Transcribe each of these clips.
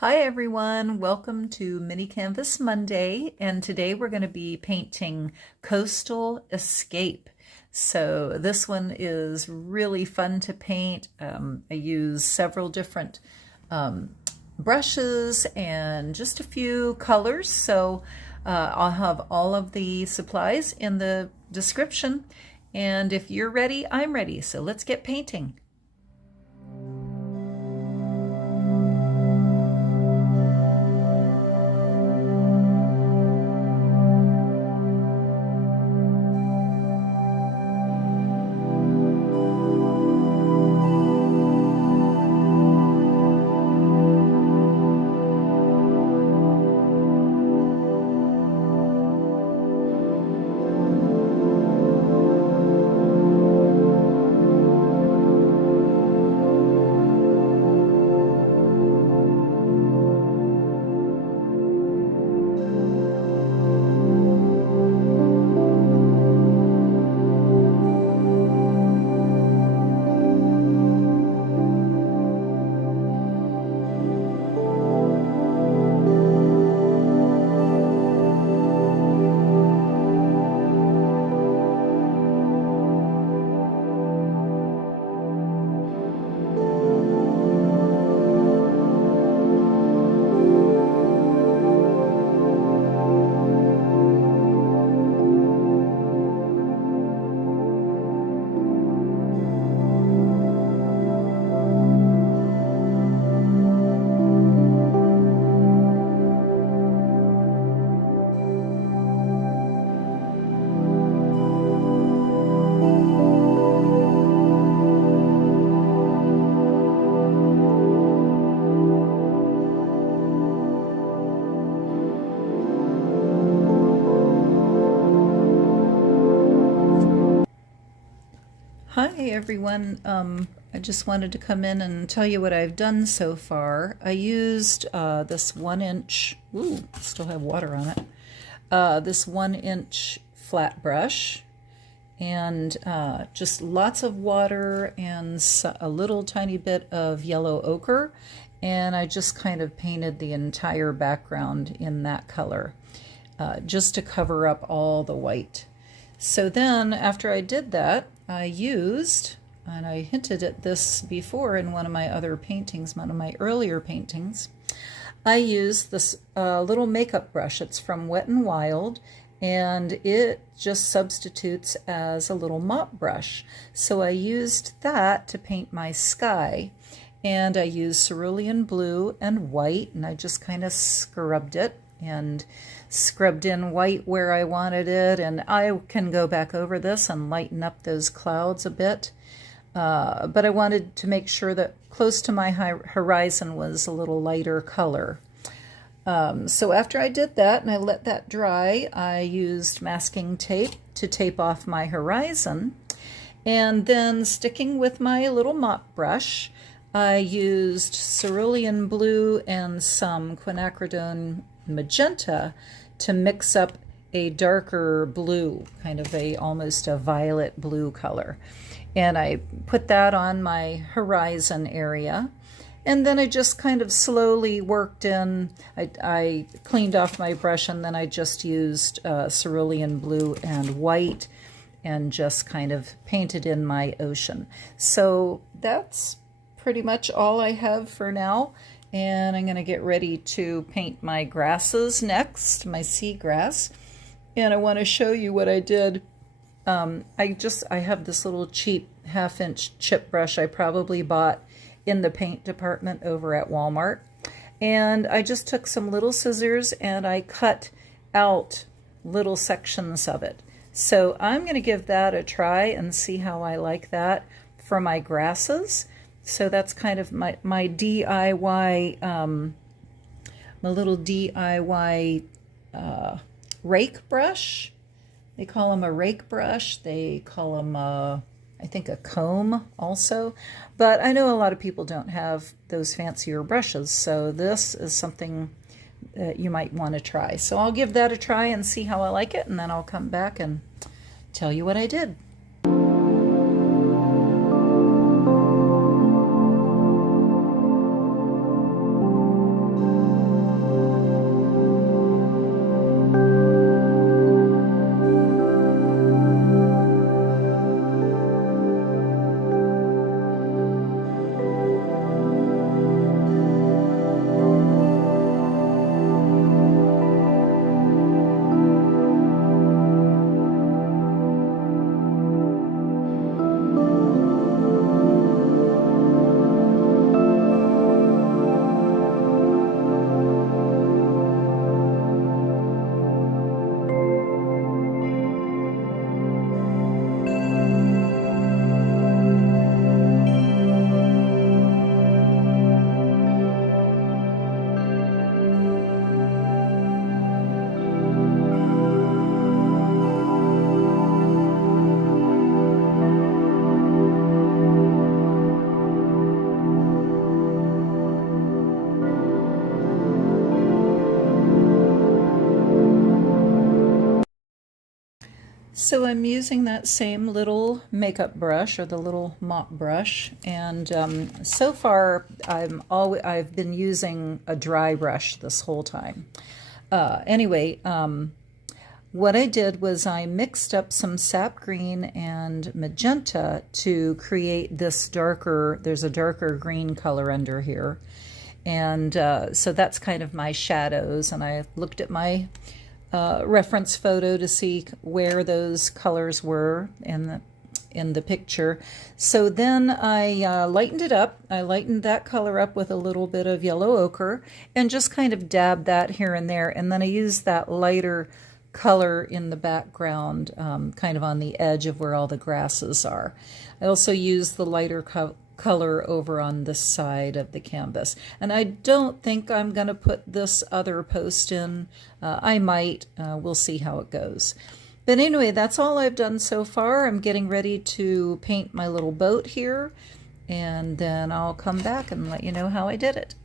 Hi everyone, welcome to Mini Canvas Monday, and today we're going to be painting Coastal Escape. So this one is really fun to paint. I use several different brushes and just a few colors, so I'll have all of the supplies in the description, and if you're ready, I'm ready, so let's get painting. Hi everyone, I just wanted to come in and tell you what I've done so far. I used this 1-inch, still have water on it, this 1-inch flat brush, and just lots of water and a little tiny bit of yellow ochre, and I just kind of painted the entire background in that color, just to cover up all the white. So then after I did that, I used, and I hinted at this before in one of my other paintings, one of my earlier paintings, I used this little makeup brush. It's from Wet n Wild, and it just substitutes as a little mop brush. So I used that to paint my sky, and I used cerulean blue and white, and I just kind of scrubbed it and scrubbed in white where I wanted it, and I can go back over this and lighten up those clouds a bit, but I wanted to make sure that close to my horizon was a little lighter color. So after I did that and I let that dry, I used masking tape to tape off my horizon, and then sticking with my little mop brush, I used cerulean blue and some quinacridone magenta to mix up a darker blue, kind of almost a violet blue color. And I put that on my horizon area, and then I just kind of slowly worked in. I cleaned off my brush, and then I just used cerulean blue and white and just kind of painted in my ocean. So that's pretty much all I have for now. And I'm going to get ready to paint my grasses next, my seagrass. And I want to show you what I did. I have this little cheap 1/2-inch chip brush I probably bought in the paint department over at Walmart. And I just took some little scissors and I cut out little sections of it. So I'm going to give that a try and see how I like that for my grasses. So that's kind of my DIY, my little DIY rake brush. They call them a rake brush. They call them, I think, a comb also. But I know a lot of people don't have those fancier brushes, so this is something that you might want to try. So I'll give that a try and see how I like it, and then I'll come back and tell you what I did. So I'm using that same little makeup brush, or the little mop brush, and so far I've been using a dry brush this whole time. Anyway, what I did was I mixed up some sap green and magenta to create this darker, there's a darker green color under here. And so that's kind of my shadows, and I looked at my reference photo to see where those colors were in the picture. So then I lightened it up. I lightened that color up with a little bit of yellow ochre and just kind of dabbed that here and there. And then I used that lighter color in the background, kind of on the edge of where all the grasses are. I also used the lighter color over on this side of the canvas. And I don't think I'm going to put this other post in. I might. We'll see how it goes. But anyway, that's all I've done so far. I'm getting ready to paint my little boat here, and then I'll come back and let you know how I did it.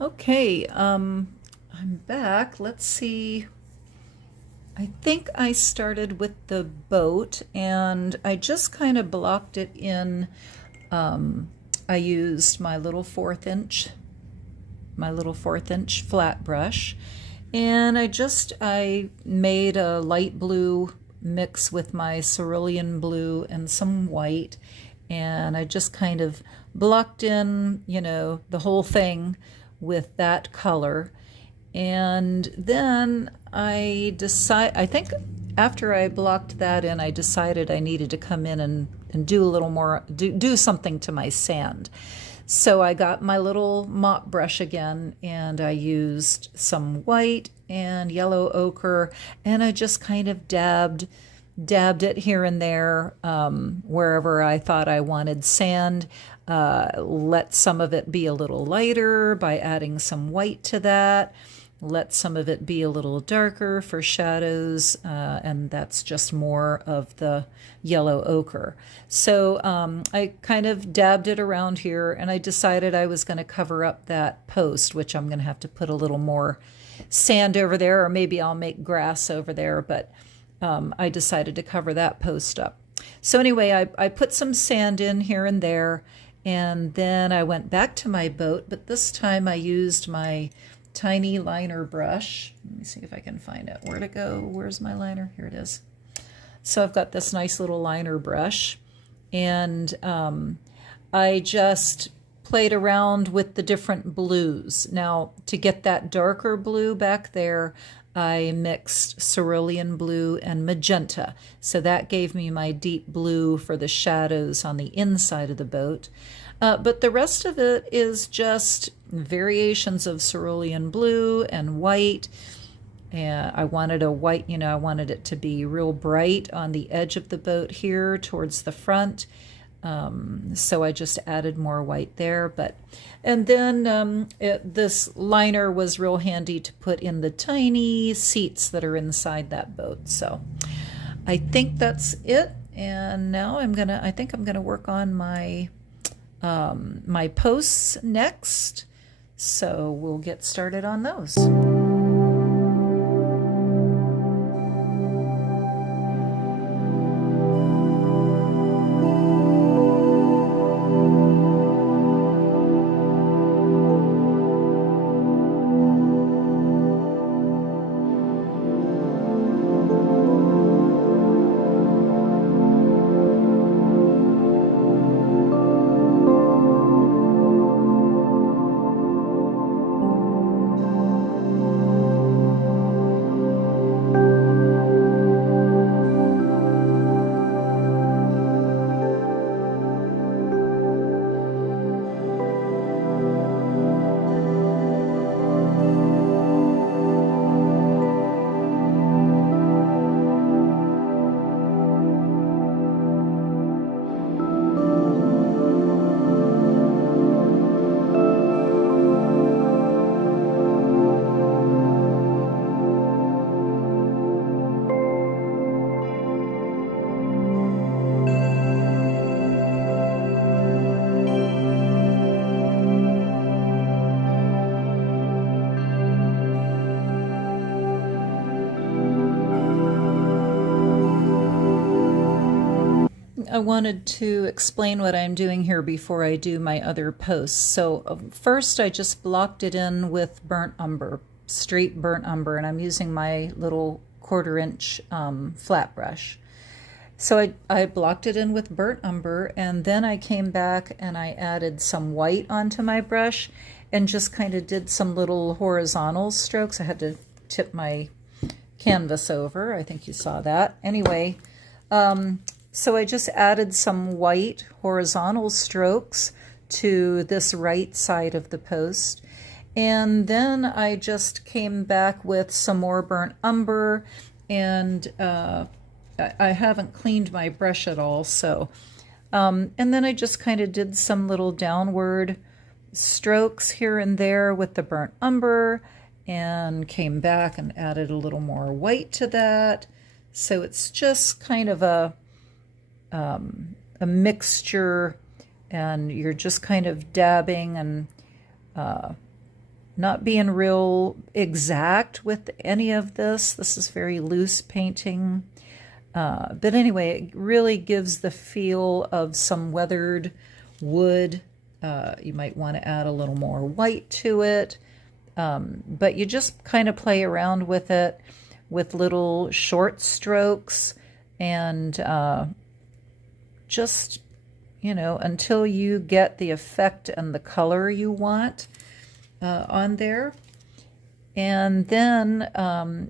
Okay, I'm back. Let's see. I think I started with the boat, and I just kind of blocked it in. I used my little 1/4 inch flat brush, and I made a light blue mix with my cerulean blue and some white, and I just kind of blocked in, the whole thing with that color. And then I think after I blocked that in, I decided I needed to come in and do a little more, do something to my sand. So I got my little mop brush again, and I used some white and yellow ochre, and I just kind of dabbed it here and there, wherever I thought I wanted sand. Let some of it be a little lighter by adding some white to that. Let some of it be a little darker for shadows, and that's just more of the yellow ochre. So I kind of dabbed it around here, and I decided I was going to cover up that post, which I'm going to have to put a little more sand over there, or maybe I'll make grass over there, but I decided to cover that post up. So anyway, I put some sand in here and there, and then I went back to my boat, but this time I used my tiny liner brush. Let me see if I can find it. Where'd it go? Where's my liner? Here it is. So I've got this nice little liner brush, and I just played around with the different blues. Now, to get that darker blue back there, I mixed cerulean blue and magenta. So that gave me my deep blue for the shadows on the inside of the boat. But the rest of it is just variations of cerulean blue and white. And I wanted a white, I wanted it to be real bright on the edge of the boat here towards the front. So I just added more white there. And then this liner was real handy to put in the tiny seats that are inside that boat. So I think that's it. And now I think I'm gonna work on my my posts next. So we'll get started on those. I wanted to explain what I'm doing here before I do my other posts. So first I just blocked it in with burnt umber, straight burnt umber, and I'm using my little 1/4 inch flat brush. So I blocked it in with burnt umber, and then I came back and I added some white onto my brush and just kind of did some little horizontal strokes. I had to tip my canvas over. I think you saw that. Anyway, so I just added some white horizontal strokes to this right side of the post. And then I just came back with some more burnt umber, and I haven't cleaned my brush at all. So, and then I just kind of did some little downward strokes here and there with the burnt umber, and came back and added a little more white to that. So it's just kind of a mixture, and you're just kind of dabbing and not being real exact with any of this. This is very loose painting. But anyway, it really gives the feel of some weathered wood. You might want to add a little more white to it. But you just kind of play around with it with little short strokes, and just, until you get the effect and the color you want on there. And then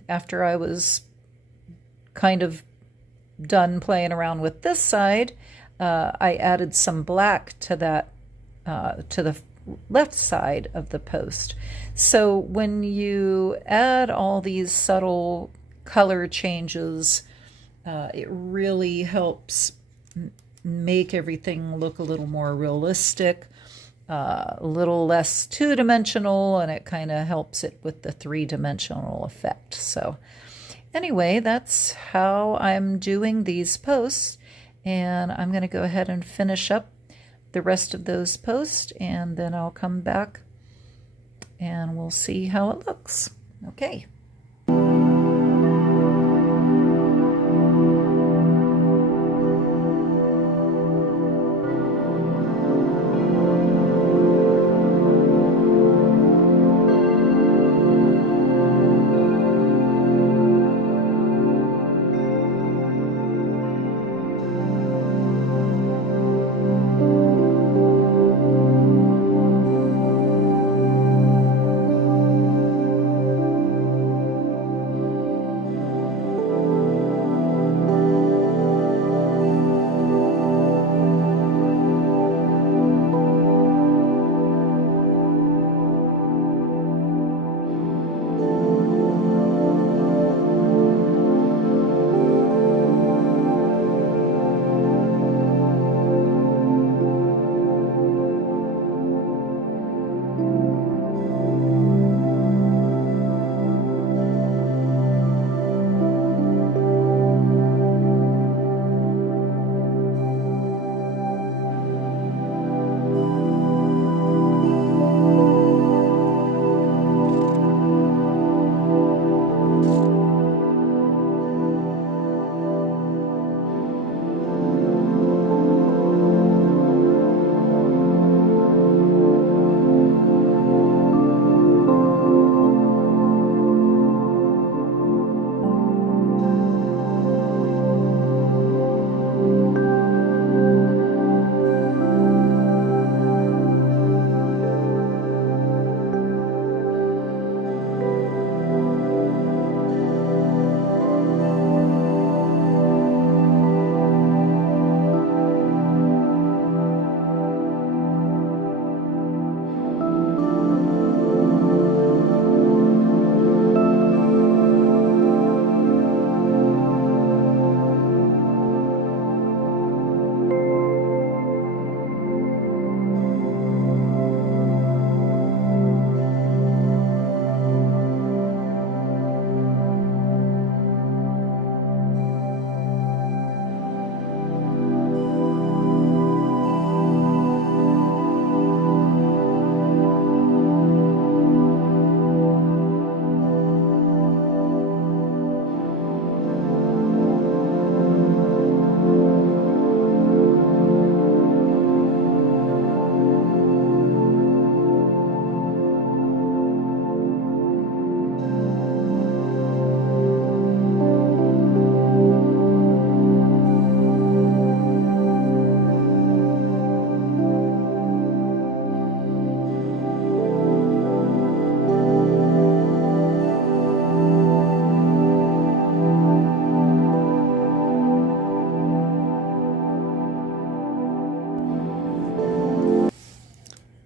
after I was kind of done playing around with this side, I added some black to that, to the left side of the post. So when you add all these subtle color changes, it really helps make everything look a little more realistic, a little less two-dimensional, and it kind of helps it with the three-dimensional effect. So anyway, that's how I'm doing these posts, and I'm going to go ahead and finish up the rest of those posts, and then I'll come back and we'll see how it looks. Okay.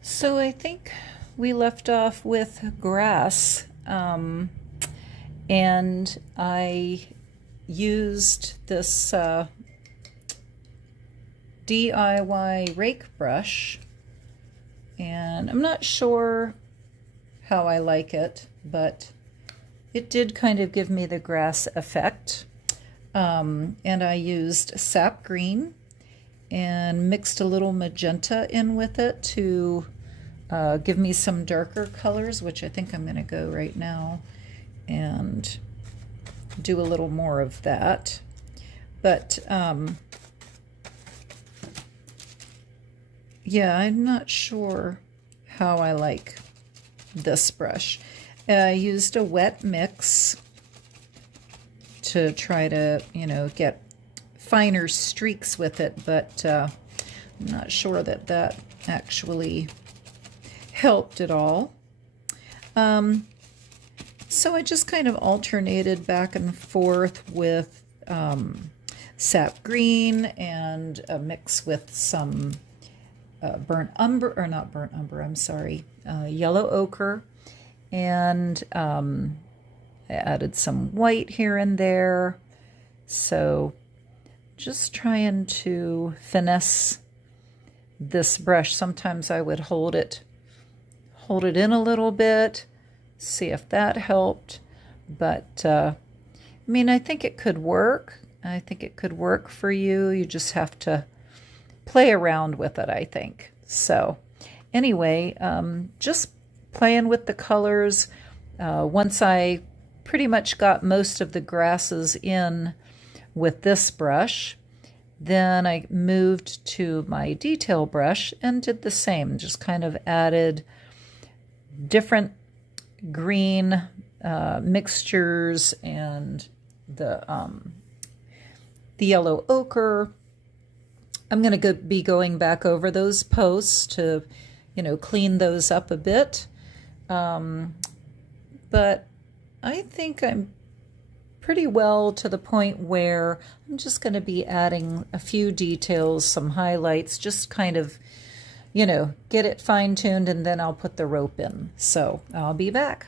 So I think we left off with grass, and I used this DIY rake brush, and I'm not sure how I like it, but it did kind of give me the grass effect. And I used sap green and mixed a little magenta in with it to give me some darker colors, which I think I'm going to go right now and do a little more of that. But yeah, I'm not sure how I like this brush. I used a wet mix to try to, get finer streaks with it, but I'm not sure that that actually helped at all. So I just kind of alternated back and forth with sap green and mix with some burnt umber, or not burnt umber, I'm sorry, yellow ochre. And I added some white here and there. So just trying to finesse this brush. Sometimes I would hold it in a little bit, see if that helped. But I mean, I think it could work. I think it could work for you. You just have to play around with it, I think. So anyway, just playing with the colors. Once I pretty much got most of the grasses in with this brush, then I moved to my detail brush and did the same. Just kind of added different green mixtures and the yellow ochre. I'm going to be going back over those posts to, clean those up a bit. But I think I'm pretty well to the point where I'm just going to be adding a few details, some highlights, just kind of, get it fine-tuned, and then I'll put the rope in. So I'll be back.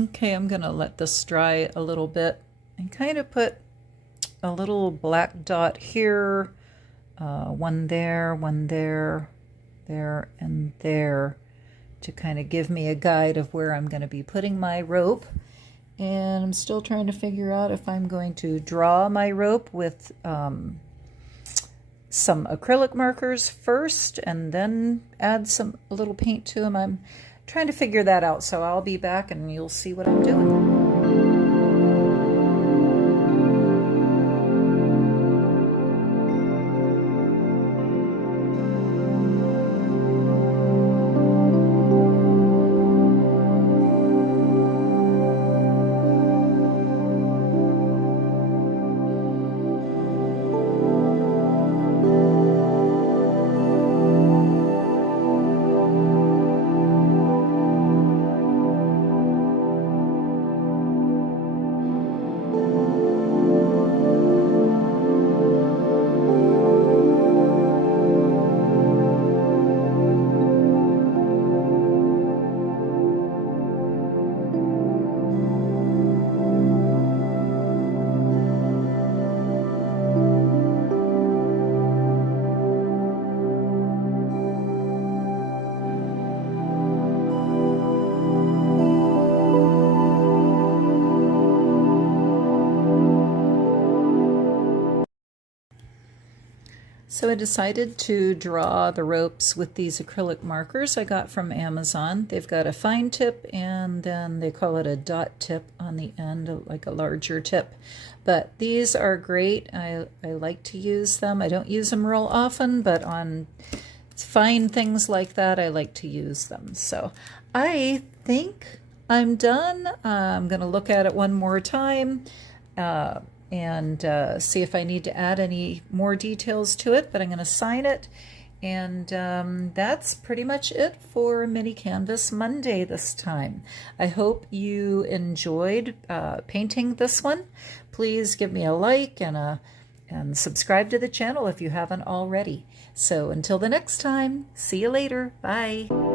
Okay, I'm going to let this dry a little bit and kind of put a little black dot here, one there, there, and there, to kind of give me a guide of where I'm going to be putting my rope. And I'm still trying to figure out if I'm going to draw my rope with some acrylic markers first and then add a little paint to them. I'm trying to figure that out, so I'll be back and you'll see what I'm doing. So I decided to draw the ropes with these acrylic markers I got from Amazon. They've got a fine tip and then they call it a dot tip on the end, like a larger tip. But these are great. I like to use them. I don't use them real often, but on fine things like that, I like to use them. So I think I'm done. I'm going to look at it one more time. And see if I need to add any more details to it, but I'm going to sign it. And that's pretty much it for Mini Canvas Monday this time. I hope you enjoyed painting this one. Please give me a like and subscribe to the channel if you haven't already. So until the next time, see you later. Bye.